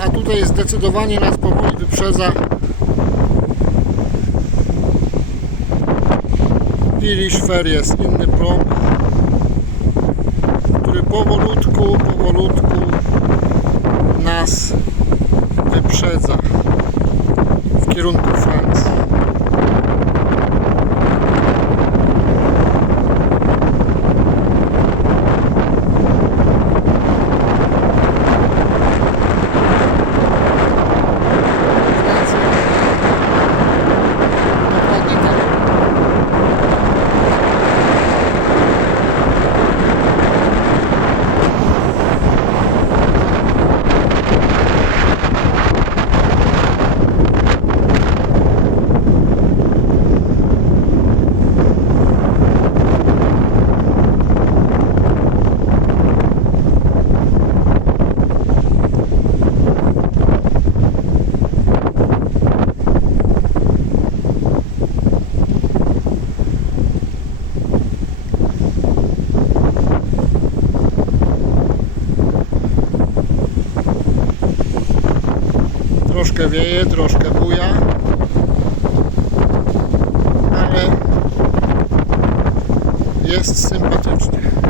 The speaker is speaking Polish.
A tutaj zdecydowanie nas powoli wyprzedza Irish Ferries, inny prom, który powolutku, powolutku nas wyprzedza w kierunku Francji. Troszkę wieje, troszkę buja. Ale jest sympatycznie.